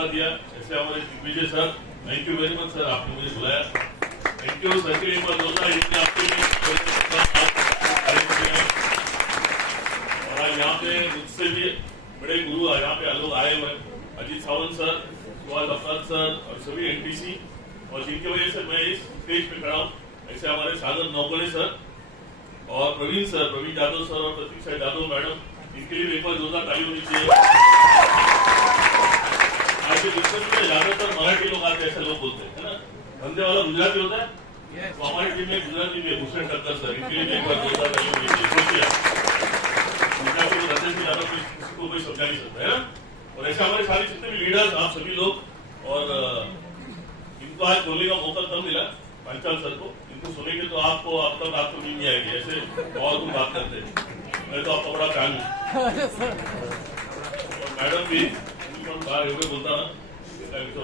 मौका दिया। ऐसे हमारे Digvijay sir, thank you very much sir, आपने मुझे बुलाया। थैंक यू सर के लिए और यहाँ पे मुझसे भी बड़े गुरु यहाँ पे लोग आए हुए हैं, अजीत सावंत सर, सुहास अफताब सर और सभी एनटीसी, और जिनकी वजह से मैं इस स्टेज पे खड़ा हूँ। ऐसे हमारे सागर नौकड़े सर और प्रवीण यादव सर और प्रतीक्षा यादव मैडम, इनके लिए एक बार जोरदार ताली होनी चाहिए। आज के डिस्कशन में ज्यादातर मराठी लोग आते हैं, ऐसे लोग बोलते हैं, है ना, धंधे वाला गुजराती होता है, तो हमारी टीम में गुजराती भी भूषण ठक्कर सर, इनके लिए एक बार जोरदार ताली होनी चाहिए। सोचिए गुजराती को धंधे से ज्यादा किसी को कोई समझा नहीं सकता है ना। और ऐसे हमारे सारे जितने भी लीडर्स, आप सभी लोग, और इनको आज बोलने का मौका कम मिला पंचाल सर को, इनको सुनेंगे तो आपको अब तक आपको नींद नहीं आएगी, ऐसे और तुम बात करते हैं। मैं तो आपका बड़ा फैन हूँ, और मैडम भी बाहर एवढे बोलता ना तो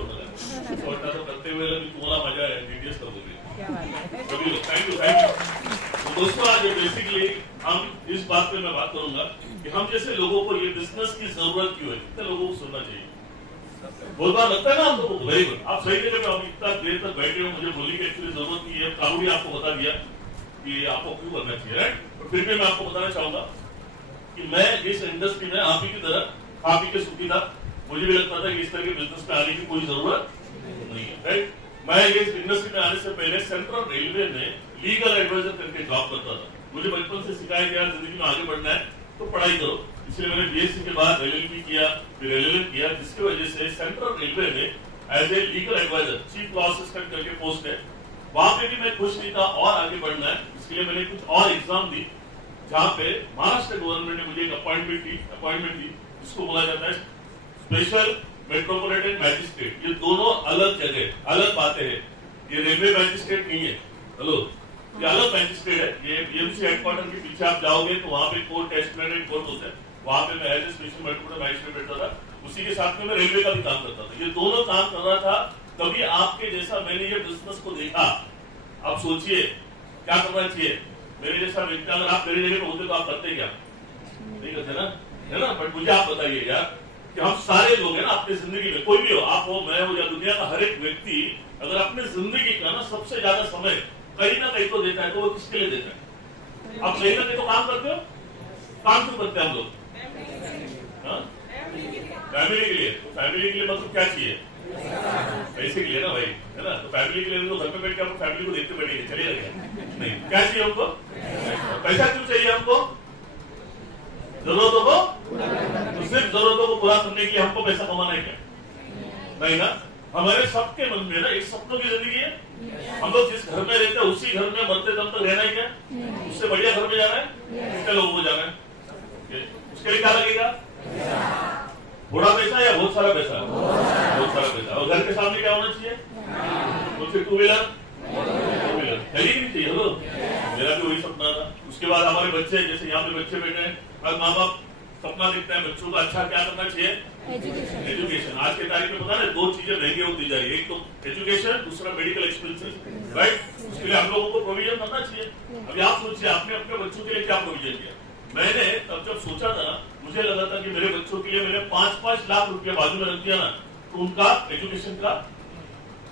करते हुए तुम्हाला माझ्या डिटेल्स कर दोगे सभी लोग। Thank you. तो दोस्तों, आज बेसिकली हम इस बात पे मैं बात करूंगा कि हम जैसे लोगों को ये बिजनेस की जरूरत क्यों है, कितने लोगों को सुनना चाहिए। बहुत बार लगता है ना हम लोगों को, वेरी गुड, आप सही जगह पे हम इतना देर तक बैठे हो, मुझे बोलने की एक्चुअली जरूरत नहीं है, कानून भी आपको बता दिया कि आपको क्यों करना चाहिए, राइट। फिर भी मैं आपको बताना चाहूंगा कि मैं इस इंडस्ट्री में आप ही की तरह आप ही के सुखी था। मुझे भी लगता था कि इस तरह के बिजनेस में आने की कोई जरूरत नहीं है, राइट। मैं इस इंडस्ट्री में आने से पहले सेंट्रल रेलवे में लीगल एडवाइजर करके जॉब करता था। मुझे बचपन से सिखाया गया जिंदगी में आगे बढ़ना है तो पढ़ाई करो, इसलिए मैंने बीएससी के बाद एलएलबी किया, फिर एलएलएम किया, जिसकी वजह से सेंट्रल रेलवे में as a legal adviser chief law assistant करके पोस्ट है। वहां पे भी मैं खुश नहीं था और आगे बढ़ना है, इसलिए मैंने कुछ और एग्जाम दी, जहां पे महाराष्ट्र गवर्नमेंट ने मुझे एक अपॉइंटमेंट दी, जिसको बोला जाता है स्पेशल मेट्रोपॉलिटन मैजिस्ट्रेट। ये दोनों अलग जगह, अलग बातें हैं। ये रेलवे मैजिस्ट्रेट नहीं है, हेलो, ये अलग मैजिस्ट्रेट है। ये बीएमसी हेडक्वार्टर के पीछे आप जाओगे तो वहां पे कोर्ट, एस्प्लेनेड कोर्ट होता है, वहां पे मैं as a special metropolitan magistrate बैठता था। उसी के साथ में मैं रेलवे का भी काम करता था। ये दोनों काम कर रहा था, तभी आपके जैसा मैंने ये बिजनेस को देखा। आप सोचिए क्या करना चाहिए। मेरे जैसा व्यक्ति अगर आप मेरी जगह पे होते तो आप करते क्या? नहीं करते ना, है ना। बट मुझे आप बताइए यार कि हम सारे लोग हैं ना, अपनी जिंदगी में, कोई भी हो, आप हो, मैं हो, या दुनिया का हर एक व्यक्ति अगर अपने जिंदगी का ना सबसे ज्यादा समय कहीं ना कहीं तो देता है, तो वो किसके लिए देता है? आप कहीं ना कहीं तो काम करते हो। काम क्यों करते हैं हम लोग? फैमिली के लिए। तो फैमिली के लिए मतलब क्या चाहिए? पैसे के लिए ना भाई, है ना। तो फैमिली के लिए तो घर पे बैठ के हम फैमिली को देखते बैठेंगे, चलिए नहीं, क्या चाहिए हमको? पैसा क्यों चाहिए हमको? जरूरतों को, तो सिर्फ जरूरतों को पूरा करने के लिए हमको पैसा कमाना है क्या? नहीं ना। हमारे सबके मन में ना एक सपनों की जिंदगी है। हम लोग जिस घर में रहते हैं उसी घर में मरते दम तक रहना है क्या? उससे बढ़िया घर में जाना है? कितने लोगों को जाना है? उसके लिए क्या लगेगा? थोड़ा पैसा या बहुत सारा पैसा? बहुत सारा पैसा। और घर के सामने क्या होना चाहिए? तो टू व्हीलर खरीद नहीं चाहिए। लो, मेरा भी वही सपना था। उसके बाद हमारे बच्चे, जैसे यहाँ पे बच्चे बैठे हैं, माँ बाप सपना देखते हैं बच्चों का अच्छा क्या करना चाहिए? एजुकेशन। आज के तारीख में पता है दो चीजें महंगी होती जा रही है, एक तो एजुकेशन, दूसरा मेडिकल एक्सपेंसेस, राइट। उसके लिए हम लोगों को प्रोविजन करना चाहिए। अभी आप सोचिए आपने अपने बच्चों के लिए क्या प्रोविजन किया? मैंने तब जब सोचा था, मुझे लगा था कि मेरे बच्चों के लिए मैंने 5-5 लाख रुपया बाजू में रख दिया ना, तो उनका एजुकेशन का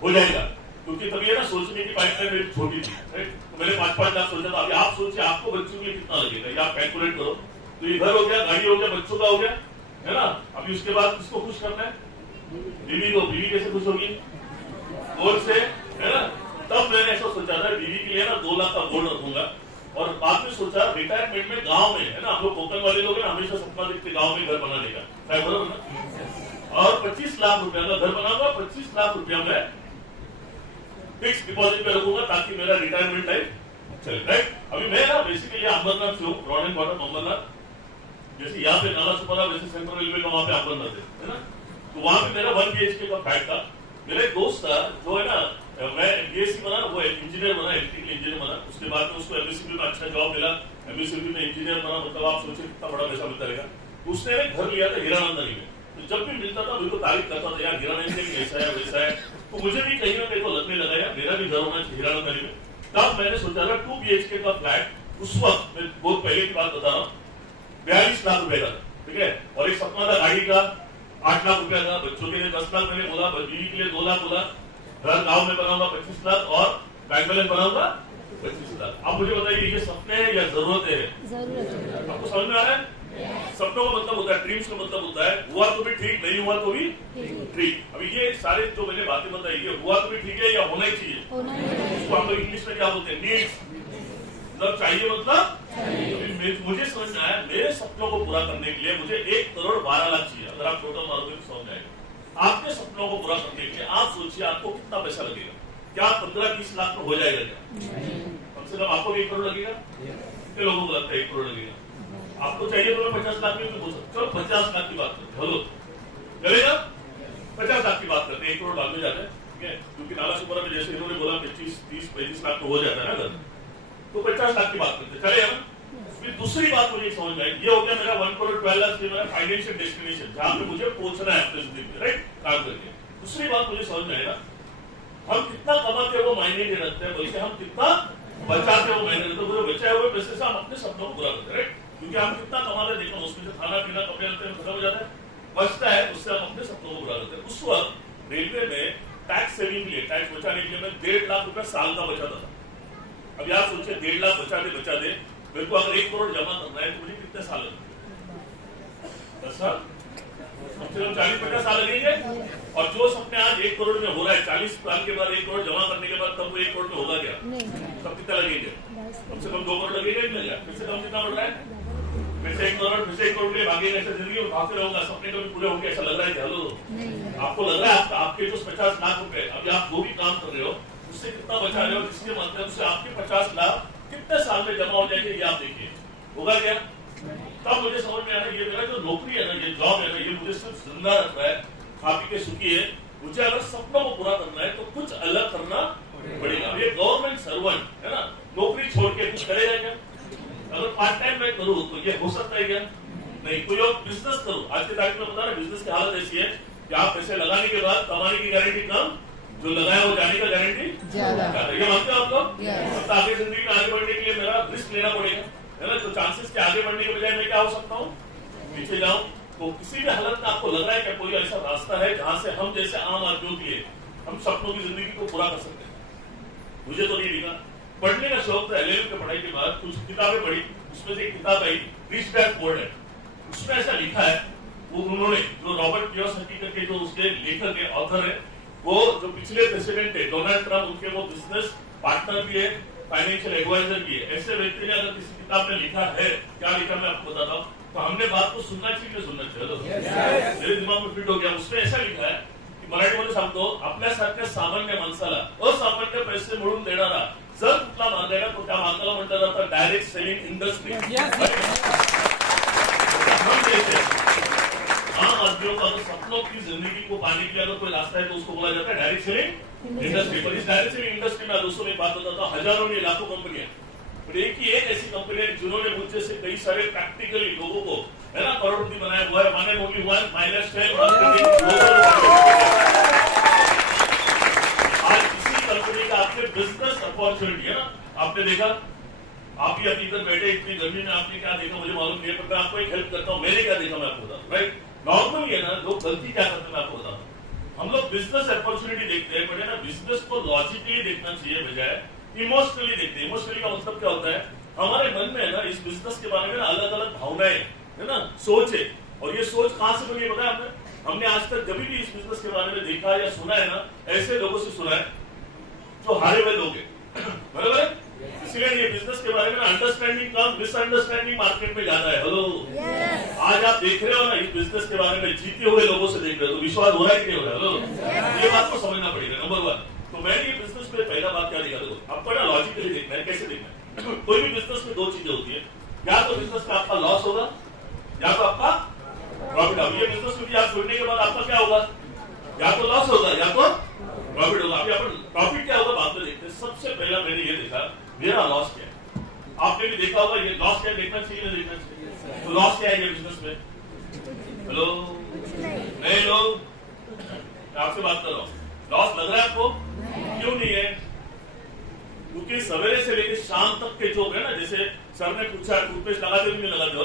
हो जाएगा। क्योंकि तभी है ना, सोचने की पाइपलाइन मेरी छोटी थी, राइट। तो मैंने 5-5 लाख सोचा था। अभी आप सोचिए आपको बच्चों के लिए कितना लगेगा, या आप कैलकुलेट करो। तो ये घर हो गया, गाड़ी हो गया, बच्चों का हो गया, है ना। अभी उसके बाद किसको खुश करना है? बीवी को। बीवी कैसे खुश होगी? गोल्ड से, है ना। तब मैंने ऐसा सोचा था बीवी के लिए ना 2 लाख का गोल्ड रखूंगा। और बाद में सोचा रिटायरमेंट में गांव में, है ना, हम लोग कोकण वाले लोग हैं, हमेशा सपना देखते गांव में घर बनाने का, बराबर ना। और 25 लाख रुपया का घर बनाऊंगा, 25 लाख रुपया में फिक्स डिपॉजिट में रखूंगा ताकि मेरा रिटायरमेंट लाइफ चले, राइट। अभी मैं ना बेसिकली अमरनाथ से हूँ, ब्रॉड एंड बॉटम अमरनाथ। जैसे यहाँ पे नाला सुपारा, वैसे सेंट्रल रेलवे का वहां पे अमरनाथ है ना। तो वहां पे मेरा 1 BHK का फ्लैट था। मेरा एक दोस्त था जो है ना, मैं बीएससी बना, वो इंजीनियर बना, इलेक्ट्रिकल इंजीनियर बना। उसके बाद में उसको एमएससीबी में अच्छा जॉब मिला, एमएससीबी में इंजीनियर बना। मतलब आप सोचिए कितना बड़ा पैसा मिलता रहेगा। उसने एक घर लिया था हीरानंदनी में। तो जब भी मिलता था मेरे को तारीफ करता था, यार हीरानंदनी में ऐसा है वैसा है। तो मुझे भी कहीं ना कहीं को लगने लगा यार मेरा भी घर होना चाहिए हीरानंदनी में। तब मैंने सोचा था 2 BHK का फ्लैट, उस वक्त मैं बहुत पहले की बात बता रहा हूँ, 42 लाख रुपए का, ठीक है। और एक सपना था गाड़ी का, 8 लाख रुपया था, बच्चों के लिए 10 लाख मैंने बोला, बीवी के लिए 2 लाख बोला, घर गांव में बनाऊंगा 25 लाख और बैंक बैलेंस बनाऊंगा 25 लाख। आप मुझे बताइए ये सपने हैं या जरूरत है? आपको समझ में आ रहा है? सपनों का मतलब होता है, ड्रीम्स का मतलब होता है हुआ तो भी ठीक, नहीं हुआ तो भी ठीक। अभी ये सारे जो मैंने बातें बताई, ये हुआ तो भी ठीक है या होना ही चाहिए? उसको हम लोग इंग्लिश में क्या बोलते हैं? नीड्स, मतलब चाहिए, मतलब मुझे समझ में आया मेरे सपनों को पूरा करने के लिए मुझे 1,12,00,000 चाहिए। अगर आप टोटल मारोगे तो समझ आएगा। आपके सपनों को पूरा करने के लिए आप सोचिए आपको कितना पैसा लगेगा? क्या 15-20 लाख में हो जाएगा क्या? कम से कम आपको 1 करोड़ लगेगा? कितने लोगों को लगता है 1 करोड़ लगेगा? आपको चाहिए तो मैं 50 लाख में बोल सकता हूँ। चलो 50 लाख की बात करते हैं, हेलो चलेगा? 50 लाख की बात करते हैं, 1 करोड़ बाद में जाता है, ठीक है? क्योंकि नाला सुपरा में जैसे इन्होंने बोला 25-30-35 लाख तो हो जाता है ना अगर, तो 50 लाख की बात करते हैं, चलेगा ना? फिर दूसरी बात मुझे समझ में आई, ये हो गया मेरा 1,12,00,000 मेरा फाइनेंशियल डेस्टिनेशन, जहां पे मुझे पहुंचना है अपने जिंदगी में, राइट, काम करके। दूसरी बात मुझे समझ में आई ना, हम कितना कमाते हैं वो मायने नहीं रखते हैं, बल्कि हम कितना बचाते हैं वो मायने रखते हैं। बचाए हुए पैसे से हम अपने सपनों को पूरा करते हैं, राइट? क्योंकि हम कितना कमाते देखो, उसमें से खाना पीना कपड़े लेते हैं खत्म हो जाता है, बचता है, उससे हम अपने सपनों को पूरा करते हैं। उस वक्त रेलवे में टैक्स सेविंग के लिए, टैक्स बचाने के लिए मैं 1.5 लाख रुपया साल का बचाता था। अब यार सोचिए 1.5 लाख बचा दे मेरे को, अगर 1 करोड़ जमा करना है तो मुझे कितने साल लगेंगे? 10 साल, कम से कम 40-50 साल लगेंगे। और जो सपने आज 1 करोड़ में हो रहा है, 40 साल के बाद 1 करोड़ जमा करने के बाद तब वो 1 करोड़ में होगा क्या? तब कितना लगेंगे? कम से कम 2 करोड़ लगेगा ही मिलेगा। फिर से कम कितना बढ़ रहा है? फिर से 1 करोड़, फिर से 1 करोड़ के लिए भागेगा, ऐसा जिंदगी में भागते रहोगा, सपने कभी पूरे होंगे ऐसा लग रहा है कि हेलो आपको लग रहा है आपके जो 50 लाख रुपए अभी आप जो भी काम कर रहे हो उससे कितना बचा रहे हो, जिसके माध्यम से आपके 50 लाख कितने साल में जमा हो जाएंगे, ये आप देखिए, होगा क्या? तब मुझे समझ में आया ये मेरा जो नौकरी है ना, ये जॉब है ना, ये मुझे सिर्फ जिंदा रख रहा है, खा पी के सुखी है। मुझे अगर सपनों को पूरा करना है तो कुछ अलग करना पड़ेगा। ये गवर्नमेंट सर्वेंट है ना, नौकरी छोड़ के कुछ करेगा क्या? अगर पार्ट टाइम मैं करूँ तो ये हो सकता है क्या? नहीं। कोई और बिजनेस करूँ, आज के तारीख में बता रहे बिजनेस की हालत ऐसी है कि आप पैसे लगाने के बाद कमाने की गारंटी कम, जो लगाया वो जाने का गारंटी ज्यादा। ये मानते हो आप लोग? आगे जिंदगी में आगे बढ़ने के लिए मेरा रिस्क लेना पड़ेगा, है ना? तो चांसेस के आगे बढ़ने के बजाय मैं क्या हो सकता हूँ, पीछे जाऊं। तो किसी भी हालत में आपको लग रहा है कि कोई ऐसा रास्ता है जहां से हम जैसे आम आदमियों के लिए हम सपनों की जिंदगी को पूरा कर सकते हैं? मुझे तो नहीं दिखा। पढ़ने का शौक था, LLM की पढ़ाई के बाद कुछ किताबें पढ़ी, उसमें से एक किताब आई रिच डैड पुअर डैड। उसमें ऐसा लिखा है, वो उन्होंने जो रॉबर्ट कियोसाकी करके जो उसके लेखक है, ऑथर है, वो जो पिछले प्रेसिडेंट है डोनाल्ड ट्रम्प, उनके वो बिजनेस पार्टनर भी है, फाइनेंशियल एडवाइजर भी है। ऐसे व्यक्ति ने अगर किसी किताब में लिखा है, क्या लिखा मैं आपको बताता हूँ, तो हमने बात को सुनना चाहिए, सुनना चाहिए। मेरे दिमाग में फिट हो गया। उसमें ऐसा लिखा है की मराठीमध्ये सांगतो, आपल्यासारख्या सामान्य माणसाला असामान्य पैसे मिळवून देणारा जर कुठला मार्ग आहे ना, तो त्या मार्गाला म्हटलं जातं डायरेक्ट सेलिंग इंडस्ट्री। आम आदमियों का सपनों की जिंदगी को पाने के लिए अगर कोई रास्ता है तो उसको बोला जाता है डायरेक्ट सेलिंग इंडस्ट्री। पर इस डायरेक्ट सेलिंग इंडस्ट्री में दोस्तों में बात होता था, हजारों नहीं लाखों कंपनियां, पर एक ही एक ऐसी कंपनी है जिन्होंने मुझे से कई सारे प्रैक्टिकली लोगों को, है ना, करोड़पति बनाया हुआ है। माने ओनली वन माइनस 10 आज इसी कंपनी का आपने बिजनेस अपॉर्चुनिटी है ना, आपने देखा, आप ही अभी इधर बैठे इतनी गर्मी में आपने क्या देखा मुझे मालूम नहीं है, पर मैं आपको एक हेल्प करता हूँ। मैंने क्या देखा मैं आपको बताऊँ, राइट? नॉर्मली है ना, लोग गलती क्या करते हैं मैं आपको बताता हूँ। हम लोग बिजनेस अपॉर्चुनिटी देखते हैं, बट है ना, बिजनेस को लॉजिकली देखना चाहिए बजाय इमोशनली देखते हैं। इमोशनली का मतलब क्या होता है, हमारे मन में है ना इस बिजनेस के बारे में ना अलग अलग भावनाएं है ना, सोच है। और ये सोच कहां से बनी है पता है हमने आज तक जब भी इस बिजनेस के बारे में देखा या सुना है ना, ऐसे लोगों से सुना है जो हारे हुए लोग हैं, बराबर है? इसलिए ये बिजनेस के बारे में अंडरस्टैंडिंग कम, मिसअंडरस्टैंडिंग मार्केट में ज्यादा है। हेलो, आज आप देख रहे हो ना इस बिजनेस के बारे में जीते हुए लोगों से देख रहे हो, तो विश्वास हो रहा है कि नहीं हो रहा? हेलो, ये बात को समझना पड़ेगा। नंबर 1, तो मैंने ये बिजनेस में पहला बात क्या देखा, देखो आपको ना लॉजिकली देखना है। कैसे देखना है? कोई भी बिजनेस में 2 चीजें होती है, या तो बिजनेस में आपका लॉस होगा या तो आपका प्रॉफिट होगा। ये बिजनेस में भी आप छोड़ने के बाद आपका क्या होगा, या तो लॉस होगा या तो प्रॉफिट होगा। अभी अपन प्रॉफिट क्या होगा बाद में देखते हैं। सबसे पहला मैंने ये देखा मेरा लॉस क्या है। आपने भी देखा होगा ये लॉस क्या देखना चाहिए ना देखना चाहिए। तो लॉस क्या है ये बिजनेस में? हेलो, नए लोग, आपसे बात कर रहा हूँ, लॉस लग रहा है आपको? क्यों नहीं है? क्योंकि सवेरे से लेकर शाम तक के जो है ना, जैसे सर ने पूछा टूथपेस्ट लगाते भी नहीं लगाते हो,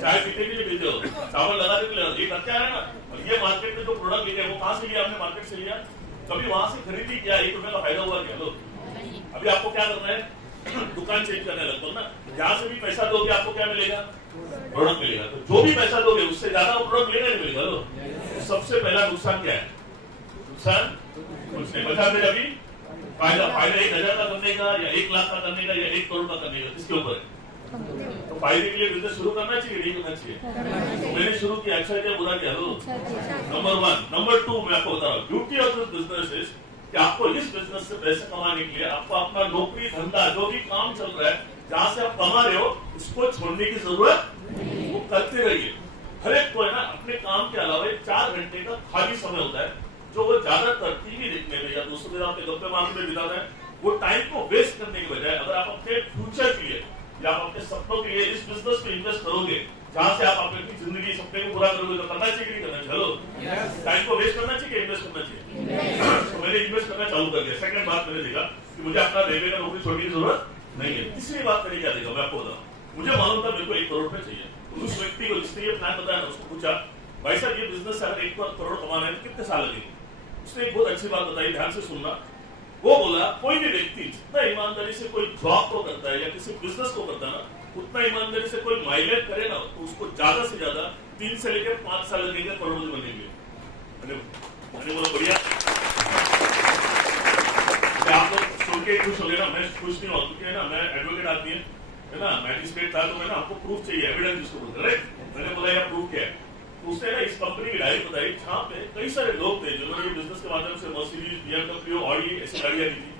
चाय पीते भी नहीं पीते हो, साबुन लगाते भी नहीं लगाते, ये करते आ रहे ना। और ये मार्केट में जो प्रोडक्ट लेके वो कहाँ से लिया आपने? मार्केट से लिया। कभी वहां से खरीदी क्या? 1 रुपए का फायदा हुआ क्या? लो अभी आपको क्या करना है? दुकान चेंज करने लगता ना, जहां से भी पैसा दोगे आपको क्या मिलेगा? प्रोडक्ट मिलेगा। तो जो भी पैसा दोगे उससे ज्यादा वो प्रोडक्ट मिलेगा नहीं मिलेगा? लो तो सबसे पहला नुकसान क्या है? नुकसान कुछ नहीं बचा। फिर अभी फायदा 1,000 का करने का या 1 लाख का करने का या 1 करोड़ का करने का, किसके ऊपर है? तो फायदे के लिए बिजनेस शुरू करना चाहिए, नहीं करना चाहिए? तो मैंने शुरू किया, अच्छा क्या बुरा क्या? लो नंबर 1। नंबर 2 मैं आपको बता रहा हूँ, beauty of this business is कि आपको इस बिजनेस से पैसे कमाने के लिए आपको अपना नौकरी धंधा जो भी काम चल रहा है, जहां से आप कमा रहे हो, इसको छोड़ने की जरूरत नहीं, वो करते रहिए। हर एक को है ना अपने काम के अलावा 4 घंटे का खाली समय होता है, जो वो ज्यादातर टीवी देखने में या दोस्तों के साथ गप्पे मारने में बिताता है। वो टाइम को वेस्ट करने के बजाय अगर आप अपने फ्यूचर के लिए या आप अपने सपनों के लिए इस बिजनेस में इन्वेस्ट करोगे, जहां से आप अपनी जिंदगी सपने को पूरा करोगे, तो करना चाहिए नहीं करना चाहिए? टाइम को वेस्ट करना चाहिए, इन्वेस्ट करना चाहिए? तो मैंने इन्वेस्ट करना चालू कर दिया। सेकंड बात मैंने देखा कि मुझे अपना रेलवे का नौकरी छोड़ने की जरूरत नहीं है। तीसरी बात मैंने क्या देखा, मैं आपको बताऊं, मुझे मालूम था मेरे को 1 करोड़ रुपए चाहिए। तो उस व्यक्ति को जिसने ये प्लान बताया ना, उसको पूछा भाई साहब ये बिजनेस अगर 1 करोड़ कमाना है तो कितने साल लगेंगे? उसने एक बहुत अच्छी बात बताई, ध्यान से सुनना। वो बोला कोई भी व्यक्ति जितना ईमानदारी से कोई जॉब को करता है या किसी बिजनेस को करता है ना, उतना ईमानदारी से कोई माइलेज करे ना, तो उसको ज्यादा से ज्यादा 3 से लेकर 5 साल लगेंगे करोड़पति बनने के लिए। मैंने बोला बढ़िया, आप लोग सुन के खुश हो गए ना? मैं खुश नहीं हो, क्योंकि ना मैं एडवोकेट आदमी है ना, मैजिस्ट्रेट था, तो मैं ना हमको प्रूफ चाहिए, एविडेंस जिसको बोलते हैं, राइट? मैंने बोला यार प्रूफ क्या है? उसने ना इस कंपनी की डायरी बताई, जहाँ पे कई सारे लोग थे जिन्होंने ये बिजनेस के माध्यम से मर्सिडीज, BMW, ऑडी ऐसी गाड़ियां दी थी।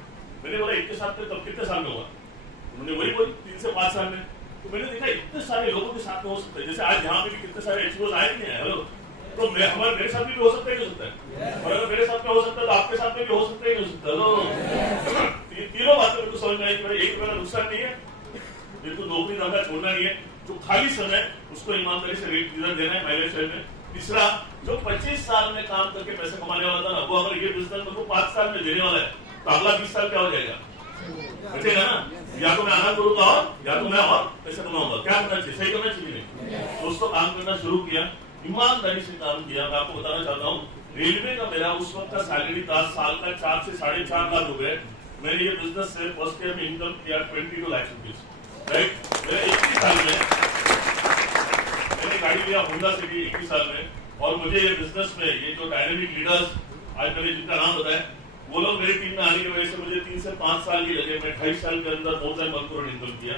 मैंने बोला इनके साथ में तब कितने साल में हुआ? उन्होंने वही बोली 3 से 5 साल में। तो मैंने देखा इतने सारे लोगों के साथ में हो सकता है, जैसे आज यहाँ पे भी कितने सारे एक्सपोज आए नहीं आए? हेलो, तो मेरे साथ भी हो सकता है, नहीं हो सकता है? और अगर मेरे साथ में हो सकता है तो आपके साथ में भी हो सकता है, नहीं हो सकता? हेलो, तीनों बातें मेरे को समझ में आई कि मेरा 1 रुपये का नुकसान नहीं है, बिल्कुल नौकरी धंधा छोड़ना नहीं है, जो खाली समय उसको ईमानदारी से रेट देना है माइलेज में। तीसरा, जो 25 साल में काम करके पैसे कमाने वाला था ना, वो अगर ये बिजनेस में 5 साल में देने वाला है, तो अगला 20 साल क्या हो जाएगा? बचेगा ना? या तो मैं आनंद करूंगा और या तो मैं और पैसे कमाऊंगा। क्या करना चाहिए? सही करना चाहिए नहीं? दोस्तों काम करना शुरू किया, ईमानदारी से काम किया। मैं आपको बताना चाहता हूँ, रेलवे का मेरा उस वक्त का सैलरी था साल का 4 से 4.5 लाख रुपए। मैंने ये बिजनेस से फर्स्ट ईयर में इनकम किया 22 लाख रुपीज, राइट? मेरे 21 साल में मैंने गाड़ी लिया होंडा सिटी 21 साल में। और मुझे ये बिजनेस में ये जो डायनेमिक लीडर्स आज मैंने जिनका नाम बताया, वो लोग मेरी टीम में आने की वजह से मुझे 3 से 5 साल ही लगे। मैं 28 साल के अंदर मोर देन 1 करोड़ इनकम किया।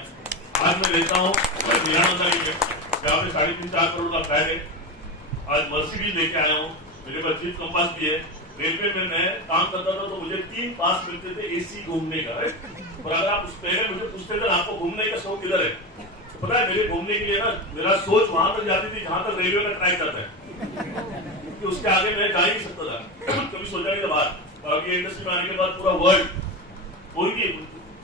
आज मैं लेता हूँ 93 में, जहाँ पे 3.5-4 करोड़ का फ्लैट है। आज मर्सिडीज लेके आया हूँ, मेरे पास जीप कंपास भी है। रेलवे में मैं काम करता था तो मुझे 3 पास मिलते थे AC घूमने का, और अगर आप पहले मुझे पूछते थे आपको घूमने का शौक किधर है, तो पता है मेरे घूमने के लिए ना मेरा सोच वहां तक जाती थी जहां तक रेलवे का ट्रैक जाता है, क्योंकि उसके आगे मैं जा ही नहीं सकता था, कभी सोचा नहीं था बाहर। और ये इंडस्ट्री में आने के बाद पूरा वर्ल्ड, कोई भी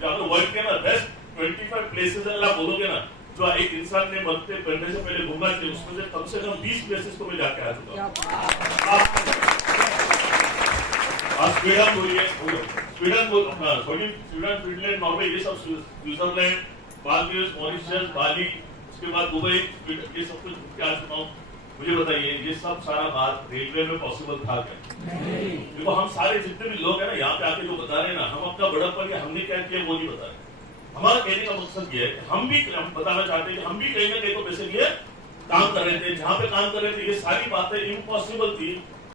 वर्ल्ड के ना बेस्ट 25 प्लेसेस अगर आप बोलोगे ना, जो एक इंसान ने बनते बनने से पहले घूमना चाहिए, उसमें से कम 20 प्लेसेस को मैं जाके आ चुका हूँ। स्वीडन बोलिए, स्वीडन, फिनलैंड, नॉर्वे, ये सब, स्विट्जरलैंड, मालदीव्स, मॉरिशस, बाली, उसके बाद दुबई, ये सब कुछ क्या चुका हूँ। मुझे बताइए ये सब सारा बात रेलवे में पॉसिबल था क्या? देखो हम सारे जितने भी लोग हैं ना यहाँ पे आके जो बता रहे हैं ना, हम अपना बड़प्पन या हमने क्या किया वो नहीं बता रहे। हमारा कहने का मकसद ये है हम बताना चाहते हैं कि हम भी कहीं ना कहीं तो पैसे लिए काम कर रहे थे, जहाँ पे काम कर रहे थे ये सारी बातें इम्पॉसिबल थी।